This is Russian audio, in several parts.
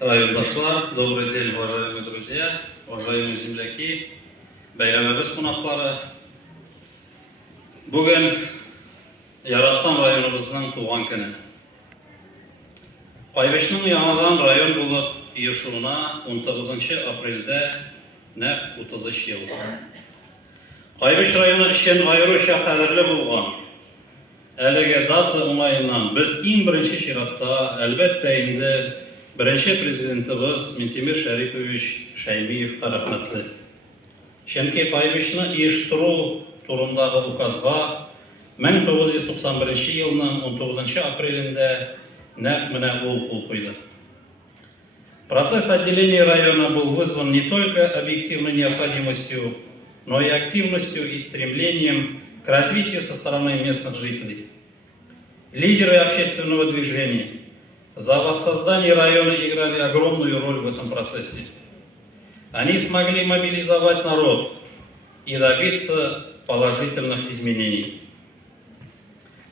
Райондашлар, добрый день, уважаемые друзья, уважаемые земляки, бәйрәмебез кунаклары. Бүген Яраттан районыбызның туган көне. Кайбышның яңадан район булып оешуына 19 апрельдә нәкъ 33 ел. Кайбыш районы өчен аеруча кадерле булган әлеге дата уңаеннан без иң беренче чиратта, әлбәттә инде, Беренче президентыбыз Минтимир Шәрипович Шәймиевка рәхмәтле. Чөнки Кайбышны оештыру турындагы указга 1991 елның 19 апрелендә нәкъ менә ул кул куйды. Процесс отделения района был вызван не только объективной необходимостью, но и активностью и стремлением к развитию со стороны местных жителей. Лидеры общественного движения за воссоздание района играли огромную роль в этом процессе. Они смогли мобилизовать народ и добиться положительных изменений.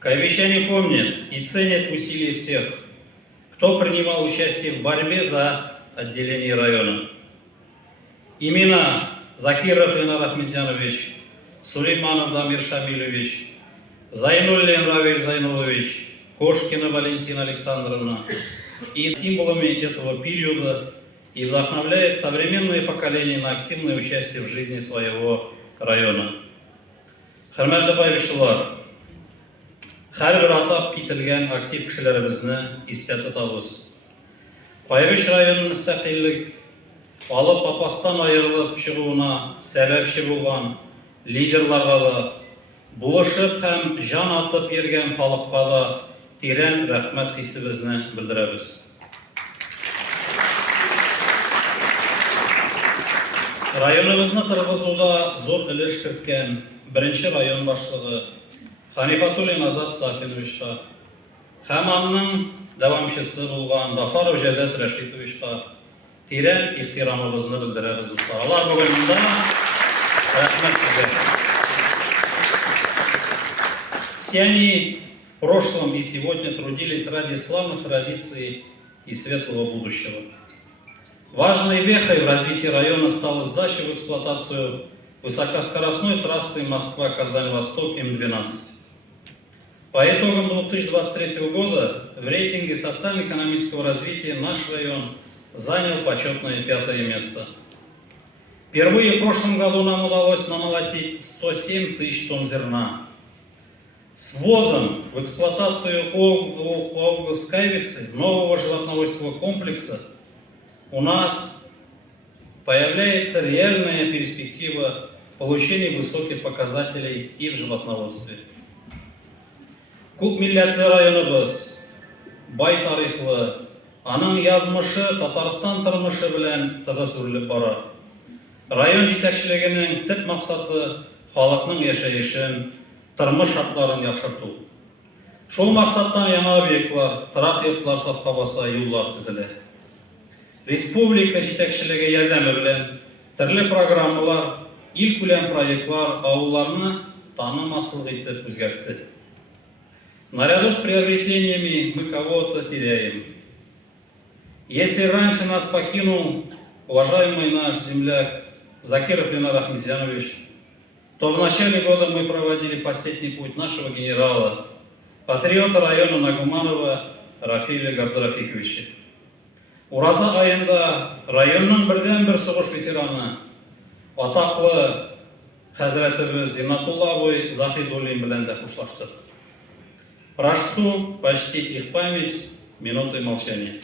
Кайбышчане помнят и ценят усилия всех, кто принимал участие в борьбе за отделение района. Имена Закиров Ленар Ахметьянович, Сулейманов Дамир Шамилевич, Зайнуллин Равиль Зайнулович, Кошкина Валентина Александровна и символами этого периода и вдохновляет современное поколение на активное участие в жизни своего района. Хөрмәтле кайбышлар, һәрбер атап кителгән актив кешеләребезне истә тотабыз. Кайбыш районының мөстәкыйльлек алып апастан аерылып чыгуына сәбәпче булган лидерларга да, булышып һәм җан атып йөргән халыкка да тирән рәхмәт хисебезне белдерәбез. Районыбызны торгызуда зур өлеш керткән беренче район башлыгы Ханифатуллин Азат Сафиновичка һәм аның дәвамчысы булган Дафаров Җәвдәт Рәшитовичка тирән ихтирамыбызны белдерәбез, дуслар. Алар бүген монда. Рәхмәт сезгә. Все они в прошлом и сегодня трудились ради славных традиций и светлого будущего. Важной вехой в развитии района стала сдача в эксплуатацию высокоскоростной трассы Москва-Казань-Восток М12. По итогам 2023 года в рейтинге социально-экономического развития наш район занял почетное 5-е место. Впервые в прошлом году нам удалось намолотить 107 тысяч тонн зерна. С вводом в эксплуатацию Скайвицы нового животноводческого комплекса у нас появляется реальная перспектива получения высоких показателей и в животноводстве. Күп милләтле районыбыз, бай тарихлы, аның язмышы Татарстан тормышы белән тыгыз үрелеп бара. Район җитәкчелегенең төп максаты халыкның яшәешен, тормыш шартларын яхшырту. Шул максаттан яңа объектлар, торак йортлар сафка баса, юллар төзелә. Республика җитәкчелеге ярдәме белән төрле программалар, илкүләм проектлар авылларны танымаслык итеп үзгәртте. Наряду с приобретениями мы кого-то теряем. Если раньше нас покинул уважаемый наш земляк Закиров Ленар Ахметьянович, то в начале года мы проводили последний путь нашего генерала, патриота района Нагуманова Рафиля Габдрафиковича. Ураза айында районның бердән-бер сугыш ветераны, атаклы хәзрәтебез Зиннатулла абый Захидуллин белән дә хушлаштык. Прошу почтить их память минутой молчания.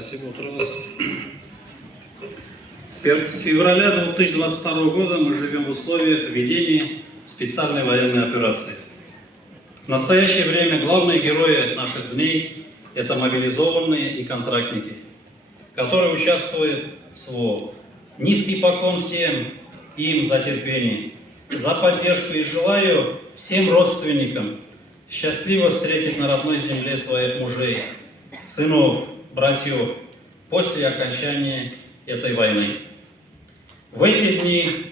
Спасибо, Утрос. С февраля 2022 года мы живем в условиях ведения специальной военной операции. В настоящее время главные герои наших дней – это мобилизованные и контрактники, которые участвуют в СВО. Низкий поклон всем им за терпение, за поддержку и желаю всем родственникам счастливо встретить на родной земле своих мужей, сынов, братьев после окончания этой войны. В эти дни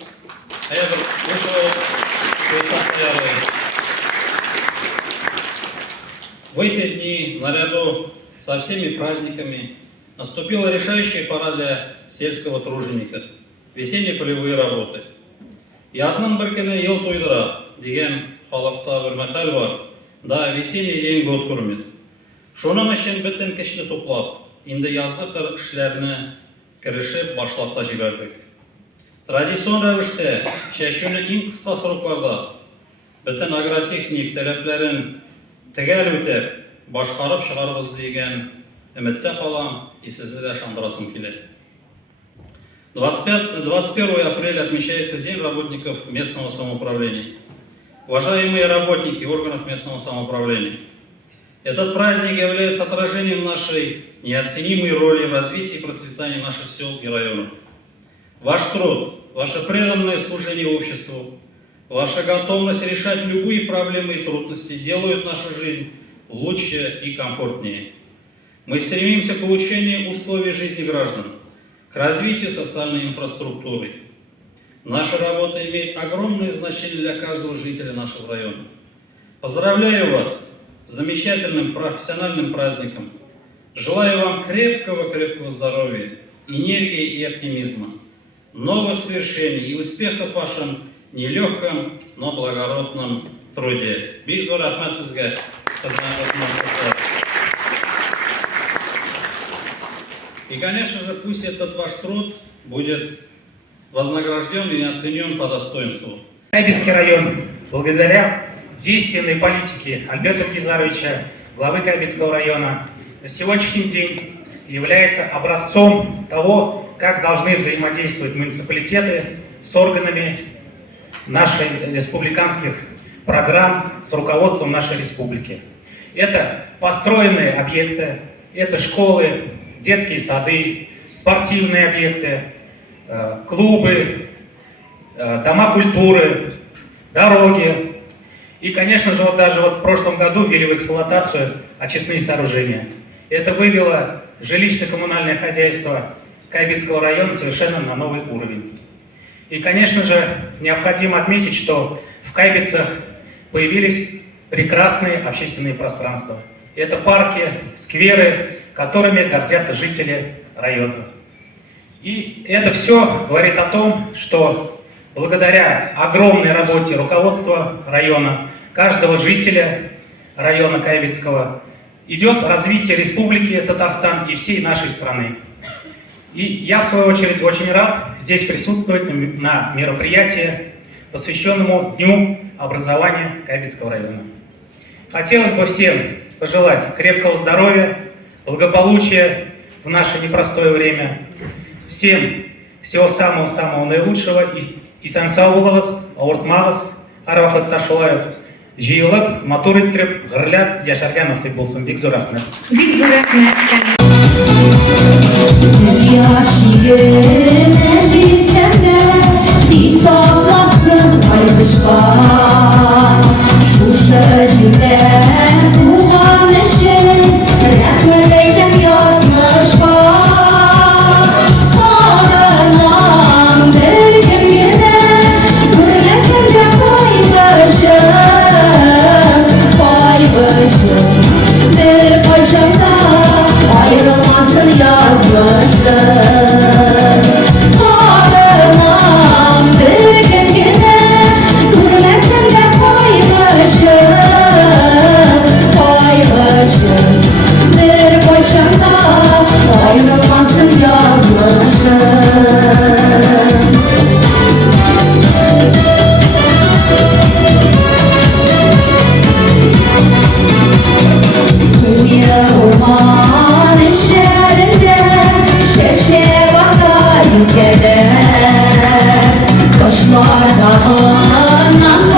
наряду со всеми праздниками наступила решающая пора для сельского труженика – весенние полевые работы. Язның бір күні ел тойдыра деген халықта бір мәқал бар, да весенний день год күрмет. Шуның өчен бөтен кешне туплап, инде язгы кыр эшләрне керешеп башлап та җибәрдек. Традицион рәвештә чәчүне иң кыска срокларда бөтен агротехник таләпләрен төгәл үтәп, башкарып чыгарбыз дигән өметтә калам и сезне дә ышандырасым килә. 21 апреля отмечается День работников местного самоуправления. Уважаемые работники органов местного самоуправления, этот праздник является отражением нашей неоценимой роли в развитии и процветании наших сел и районов. Ваш труд, ваше преданное служение обществу, ваша готовность решать любые проблемы и трудности делают нашу жизнь лучше и комфортнее. Мы стремимся к улучшению условий жизни граждан, к развитию социальной инфраструктуры. Наша работа имеет огромное значение для каждого жителя нашего района. Поздравляю вас с замечательным профессиональным праздником. Желаю вам крепкого здоровья, энергии и оптимизма, новых свершений и успехов в вашем нелегком, но благородном труде. Бик зор рахмәт сезгә, И, конечно же, пусть этот ваш труд будет вознагражден и оценен по достоинству. Кайбицкий район, благодаря действенной политике Альберта Кизаровича, главы Кайбицкого района, на сегодняшний день является образцом того, как должны взаимодействовать муниципалитеты с органами наших республиканских программ, с руководством нашей республики. Это построенные объекты, это школы, детские сады, спортивные объекты, клубы, дома культуры, дороги. И, конечно же, даже в прошлом году ввели в эксплуатацию очистные сооружения. Это вывело жилищно-коммунальное хозяйство Кайбицкого района совершенно на новый уровень. И, конечно же, необходимо отметить, что в Кайбицах появились прекрасные общественные пространства. Это парки, скверы, которыми гордятся жители района. И это все говорит о том, что благодаря огромной работе руководства района, каждого жителя района Кайбицкого, идет развитие Республики Татарстан и всей нашей страны. И я, в свою очередь, очень рад здесь присутствовать на мероприятии, посвященному Дню образования Кайбицкого района. Хотелось бы всем пожелать крепкого здоровья, благополучия в наше непростое время. Всем всего самого-самого наилучшего и сансаулығыз, ауыртмағыз, арвақыт ташылайық, жиылып, матур еттіріп, ғырлап, яшарға насип болсын. Бек зор рахмет. Бек зор рахмет. Kuşlar dağından